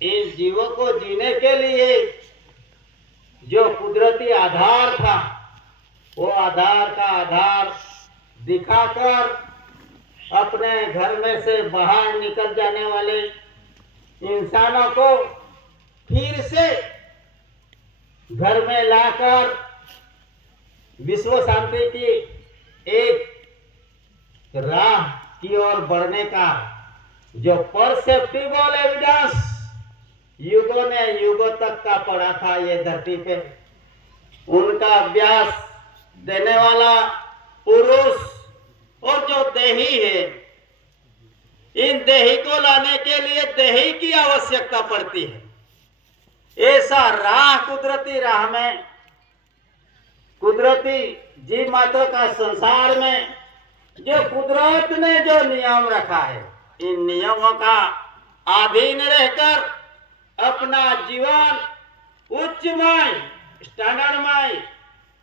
इन जीवों को जीने के लिए जो कुदरती आधार था, वो आधार का आधार दिखाकर अपने घर में से बाहर निकल जाने वाले इंसानों को फिर से घर में लाकर विश्व शांति की एक राह की ओर बढ़ने का जो परसेप्टिबल एविडेंस युगों ने युगों तक का पड़ा था ये धरती पे, उनका अभ्यास देने वाला पुरुष और जो देही है, इन देही को लाने के लिए देही की आवश्यकता पड़ती है। ऐसा राह कुदरती राह में, कुदरती जीव मात्र का संसार में जो कुदरत ने जो नियम रखा है, इन नियमों का अधीन रहकर अपना जीवन उच्चमय स्टैंडर्डमय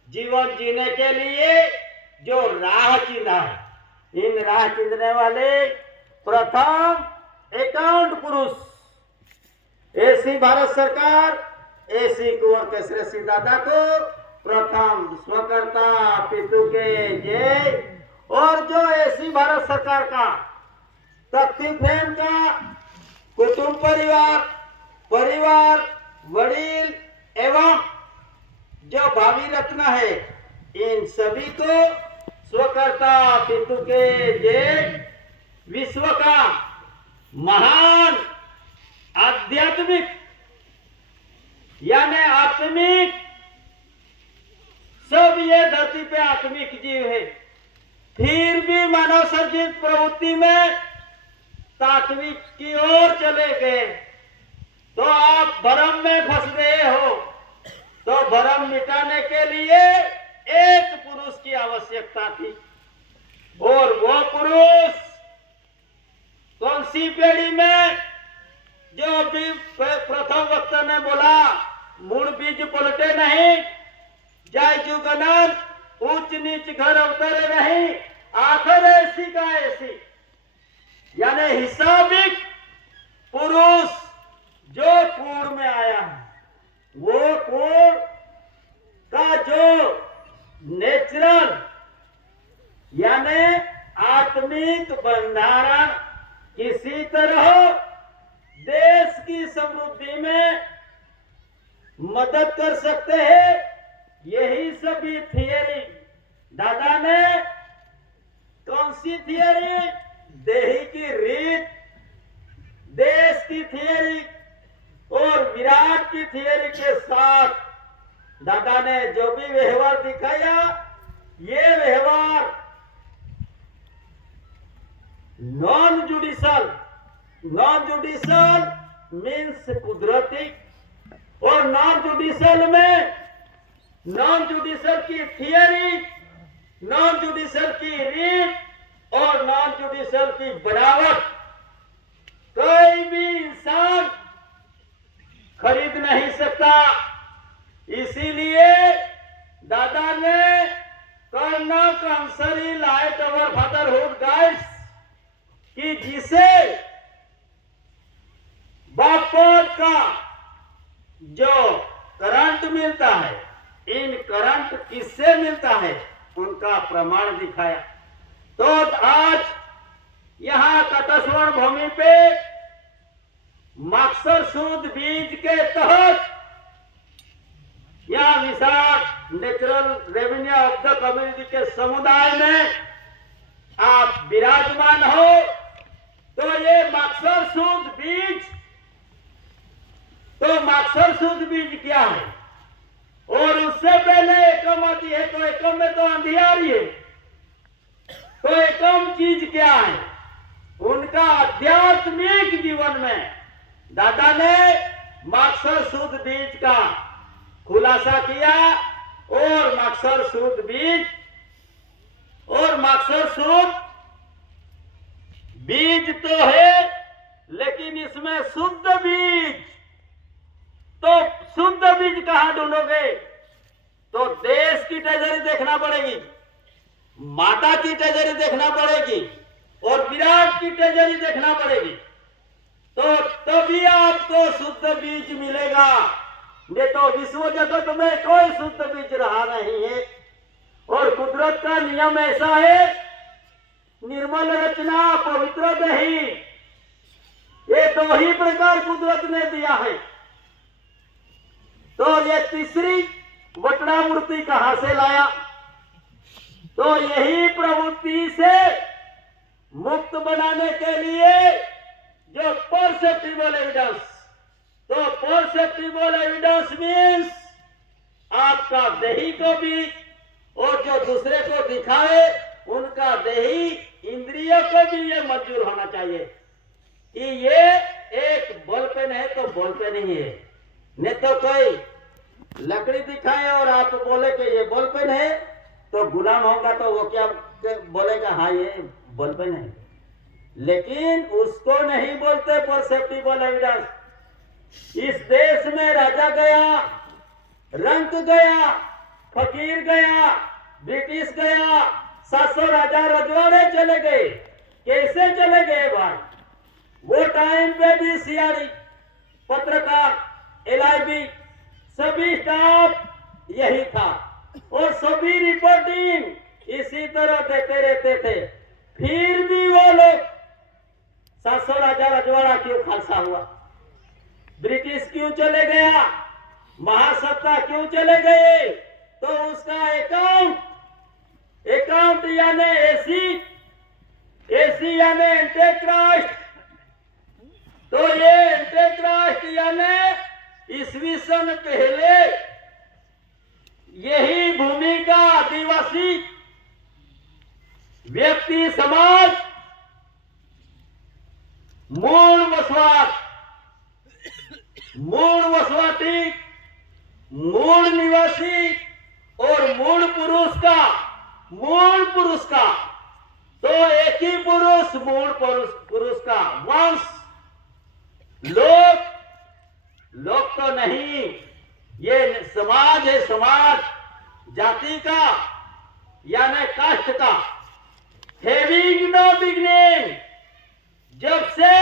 जीवन जीने के लिए जो राह चिन्हा है, इन राह चिन्हने वाले प्रथम अकाउंट पुरुष ऐसी भारत सरकार, ऐसी कुंवर केशरी दादा को प्रथम स्वकर्ता पितु के जय। और जो ऐसी भारत सरकार का तख्ती फ्रेम का कुटुंब परिवार वडील एवं जो भावी रत्न है, इन सभी को स्वकर्ता पितु के जय। विश्व का महान आध्यात्मिक यानी आत्मिक, सब ये धरती पे आत्मिक जीव है, फिर भी मानव सर्जित प्रवृत्ति में तात्विक की ओर चले गए। तो आप भ्रम में फंस गए हो, तो भ्रम मिटाने के लिए एक पुरुष की आवश्यकता थी। और वो पुरुष कौन सी पीढ़ी में, जो अभी प्रथम वक्ता ने बोला, मूल बीज पलटे नहीं, जय जुगनन उच्च नीच घर अवतरे नहीं, आखिर ऐसी का ऐसी, यानी हिसाबिक पुरुष जो पूर्व में आया है, वो पूर्व का जो नेचुरल यानी आत्मिक भंडारण किसी तरह देश की समृद्धि में मदद कर सकते हैं। यही सभी थियरी दादा ने, कौन सी थियरी, देही की रीत, देश की थियरी और विराट की थियरी के साथ दादा ने जो भी व्यवहार दिखाया, ये व्यवहार नॉन जुडिशल मीन्स कुदरती, और नॉन जुडिशल में नॉन जुडिशल की थियरी, नॉन जुडिशल की रीत और नॉन जुडिशल की बनावट कोई भी इंसान खरीद नहीं सकता। इसीलिए दादा ने कर्ना कंसरी लाइट अवर फादरहुड गाइड्स कि जिसे बापट का जो करंट मिलता है, इन करंट किससे मिलता है, उनका प्रमाण दिखाया। तो आज यहाँ कटस्वर्ण भूमि पे मकसर शुद्ध बीज के तहत यहाँ विशाल natural revenue of the community के समुदाय में आप विराजमान हो, तो ये मकसर शुद्ध बीज, तो मकसर शुद्ध बीज क्या है? और उससे पहले एकम आती है, तो एकम में तो अंधियारी है, तो एकम चीज क्या है? उनका आध्यात्मिक जीवन में दादा ने मकसर शुद्ध बीज का खुलासा किया। और मकसर शुद्ध बीज और मकसर शुद्ध बीज तो है, लेकिन इसमें शुद्ध बीज, तो शुद्ध बीज कहां ढूंढोगे? तो देश की ट्रेजरी देखना पड़ेगी, माता की ट्रेजरी देखना पड़ेगी और विराट की ट्रेजरी देखना पड़ेगी। तो तभी आपको आपको शुद्ध बीज मिलेगा, नहीं तो विश्व जगत में कोई शुद्ध बीज रहा नहीं है। और कुदरत का नियम ऐसा है, निर्मल रचना पवित्र दही, ये दो ही प्रकार कुदरत ने दिया है। तो ये तीसरी वटना मूर्ति कहां से लाया? तो यही प्रवृत्ति से मुक्त बनाने के लिए जो परसेप्टिबल एविडेंस, तो परसेप्टिबल एविडेंस मीन्स आपका देही को भी और जो दूसरे को दिखाए उनका देही इंद्रियों को भी ये मंजूर होना चाहिए कि ये एक बॉल पेन है तो बॉल पेन ही है। नहीं तो कोई लकड़ी दिखाए और आप बोले कि ये बॉल पेन है, तो गुलाम होगा तो वो क्या बोलेगा, हाँ ये बॉल पेन है, लेकिन उसको नहीं बोलते परसेप्टिबल एविडेंस। इस देश में राजा गया, रंक गया, फकीर गया, ब्रिटिश गया, 700 राजा रजवाड़े चले गए। कैसे चले गए भाई? वो टाइम पे भी सीआईडी, पत्रकार, एलआईबी, सभी स्टाफ यही था और सभी रिपोर्टिंग इसी तरह देते रहते थे। फिर भी वो लोग 700 राजा रजवाड़ा क्यों खालसा हुआ? ब्रिटिश क्यों चले गया? महासत्ता क्यों चले गए? तो उसका अकाउंट यानी एसी यानी एंटीक्राइस्ट। तो ये एंटीक्राइस्ट यानी ईस्वी सन पहले यही भूमि का आदिवासी व्यक्ति समाज, मूल वसवाटी, मूल निवासी और मूल पुरुष का तो एक ही पुरुष, मूल पुरुष का वंश, लोग तो नहीं, ये समाज है, समाज जाति का यानी कास्ट का। हैविंग नो बिगिनिंग, जब से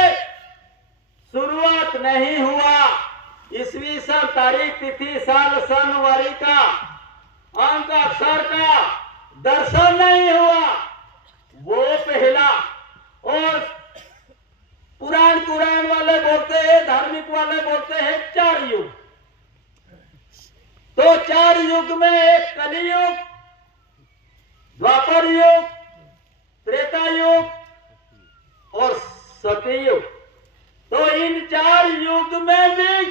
शुरुआत नहीं हुआ, ईस्वी सन, तारीख, तिथि, साल, सन, वारी का अंक अक्षर का दर्शन नहीं हुआ, वो पहला। और पुराण वाले बोलते हैं, धार्मिक वाले बोलते हैं 4 युग। तो 4 युग में एक कलियुग, द्वापर युग, त्रेता युग और सतयुग। तो इन 4 युग में भी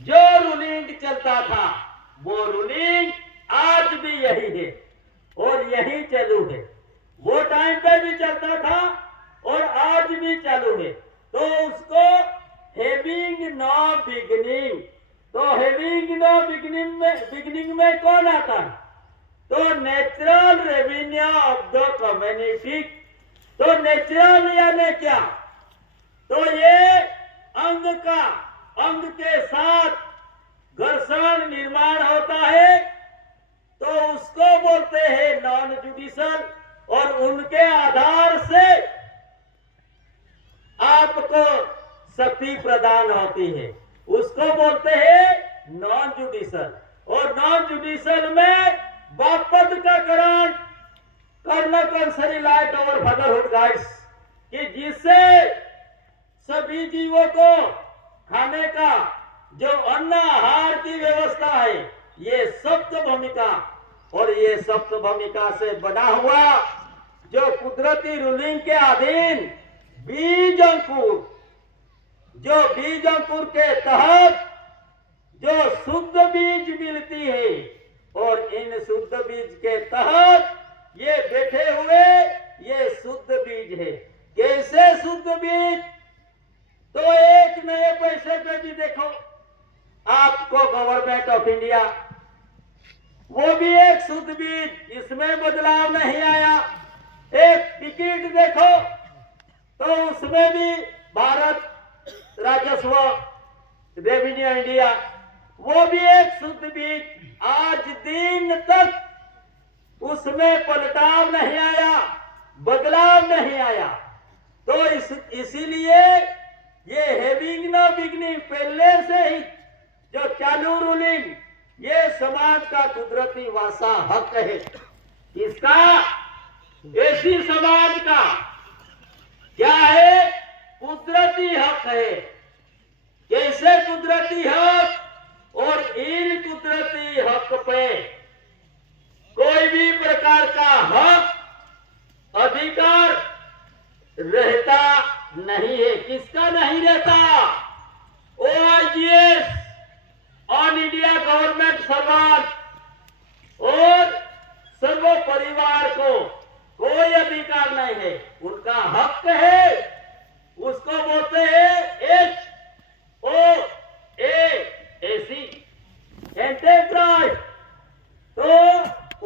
जो रूलिंग चलता था वो रूलिंग आज भी यही है और यही चालू है। वो टाइम पे भी चलता था और आज भी चालू है। तो उसको हैविंग नो बिगिनिंग, तो हैविंग नो बिगिनिंग में कौन आता है? तो natural revenue of the community. तो नेचुरल यानी क्या? तो ये अंग के साथ घर्षण निर्माण होता है, तो उसको बोलते हैं नॉन जुडिशियल, और उनके आधार से आपको शक्ति प्रदान होती है, उसको बोलते हैं नॉन जुडिशियल। और नॉन जुडिशियल में बापद का करण करना कंसरी लाइट और फादरहुड गाइड्स, कि जिससे सभी जीवों को खाने का जो अन्न आहार की व्यवस्था है, ये सप्त भूमिका, और ये सप्त भूमिका से बना हुआ जो कुदरती रूलिंग के अधीन बीज अंकुर, जो बीज अंकुर के तहत जो शुद्ध बीज मिलती है, और इन शुद्ध बीज के तहत ये बैठे हुए ये शुद्ध बीज है। कैसे शुद्ध बीज? तो एक नए पैसे पे भी देखो आपको गवर्नमेंट ऑफ इंडिया, वो भी एक शुद्ध बीज, इसमें बदलाव नहीं आया। एक टिकट देखो तो उसमें भी भारत राजस्व रेवेन्यू इंडिया, वो भी एक शुद्ध बीज, आज दिन तक उसमें पलटाव नहीं आया, बदलाव नहीं आया। तो इसीलिए ये हैविंग न बिगनिंग, पहले से ही जो चालू रूलिंग, ये समाज का कुदरती वासा हक है। इसका ऐसी समाज का क्या है? कुदरती हक है। कैसे कुदरती हक? और इन कुदरती हक पे कोई भी प्रकार का हक, अधिकार रहता नहीं है। किसका नहीं रहता? OIGS, all India government servant और सर्व परिवार को कोई अधिकार नहीं है। उनका हक है, उसको बोलते हैं HOAAC, एंटरप्राइज। तो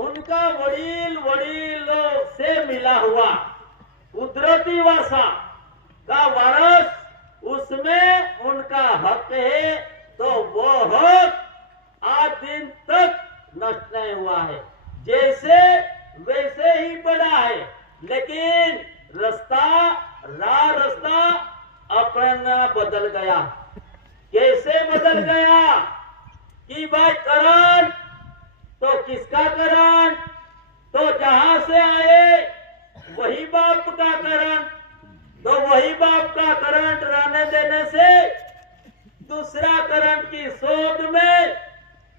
उनका वडीलों से मिला हुआ कुदरती वासा का वारस, उसमें उनका हक है। तो वो हक आज दिन तक नष्ट नहीं हुआ है, जैसे वैसे ही पड़ा है। लेकिन रास्ता अपना बदल गया। कैसे बदल गया? कि भाई करंट तो किसका करंट? तो जहां से आए वही बाप का करंट। तो वही बाप का करंट रहने देने से दूसरा करंट की शोध में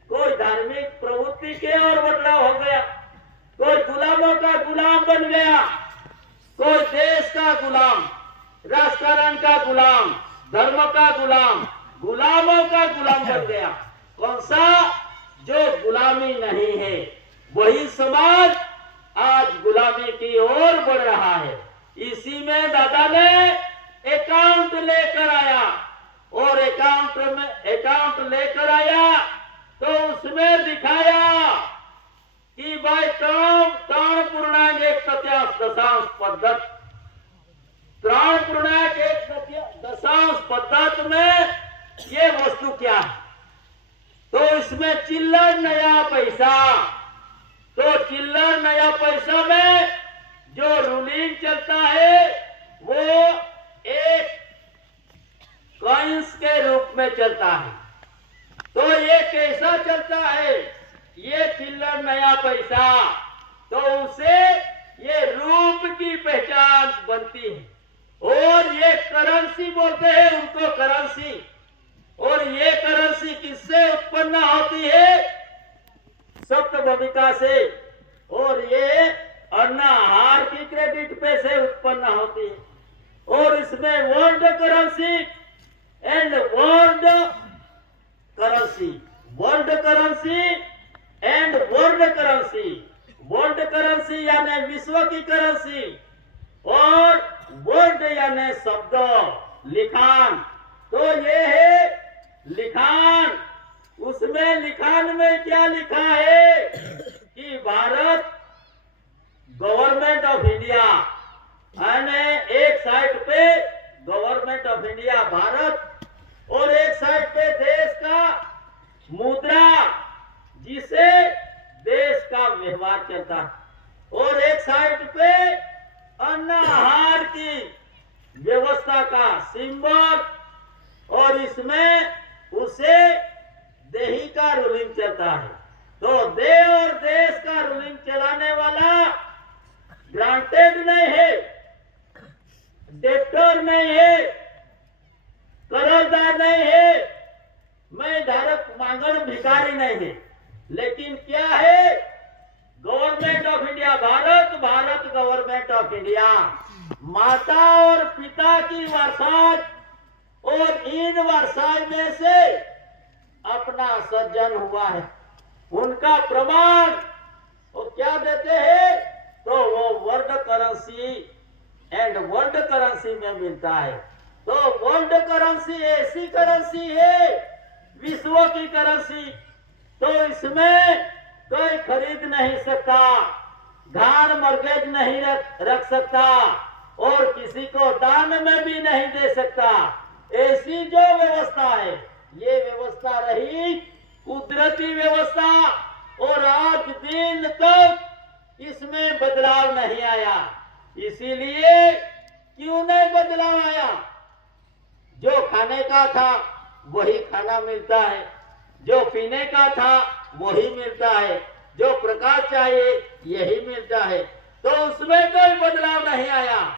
कोई धार्मिक प्रवृत्ति के ओर बदलाव हो गया, कोई गुलामों का गुलाम बन गया, कोई देश का गुलाम, राजकारण का गुलाम, धर्म का गुलाम, गुलामों का गुलाम बन गया। कौन सा? जो गुलामी नहीं है, वही समाज आज गुलामी की ओर बढ़ रहा है। इसी में दादा ने अकाउंट लेकर आया, और अकाउंट लेकर आया तो उसमें दिखाया कि भाई 3.1 दशांश पद्धत, 3.1 दशांश पद्धत में ये वस्तु क्या है? तो इसमें चिल्लर नया पैसा। तो चिल्लर नया पैसा में जो रूलिंग चलता है वो एक कॉइंस के रूप में चलता है। तो ये कैसा चलता है? ये चिल्लर नया पैसा, तो उसे ये रूप की पहचान बनती है। और ये करेंसी बोलते हैं उनको, करेंसी। और ये करेंसी किससे उत्पन्न होती है? सप्त भूमिका से। और ये अन्न आहार की क्रेडिट पे से उत्पन्न होती है। और इसमें world currency and world currency, world currency and world currency. World currency यानी विश्व की करेंसी, और वर्ल्ड यानी शब्द, लिखान। तो ये है लिखान। उसमें लिखान में क्या लिखा है कि भारत गवर्नमेंट ऑफ इंडिया, यानी एक साइड पे गवर्नमेंट ऑफ इंडिया भारत, और एक साइड पे देश का मुद्रा जिसे देश का व्यवहार चलता है, और एक साइड पे अन्न आहार की व्यवस्था का सिंबल, और इसमें उसे देही का रूलिंग चलता है। तो दे और देश का रूलिंग चलाने वाला ग्रांटेड नहीं है, डेप्टर नहीं है, कर्जदार नहीं है, मैं धारक मांगण भिखारी नहीं है। लेकिन क्या है? Government of India Bharat, Bharat government of India. माता और पिता की वरसात, और इन वरसात में से अपना सर्जन हुआ है। उनका प्रमाण वो क्या देते हैं? तो वो world currency and world currency में मिलता है। तो वर्ल्ड करेंसी ऐसी करेंसी है, विश्व की करेंसी। तो इसमें कोई खरीद नहीं सकता, धान मर्गेज नहीं रख सकता, और किसी को दान में भी नहीं दे सकता। ऐसी जो व्यवस्था है, ये व्यवस्था रही कुदरती व्यवस्था, और आज दिन तक इसमें बदलाव नहीं आया। इसीलिए क्यों नहीं बदलाव आया? जो खाने का था वही खाना मिलता है, जो पीने का था वही मिलता है, जो प्रकाश चाहिए यही मिलता है, तो उसमें कोई बदलाव नहीं आया।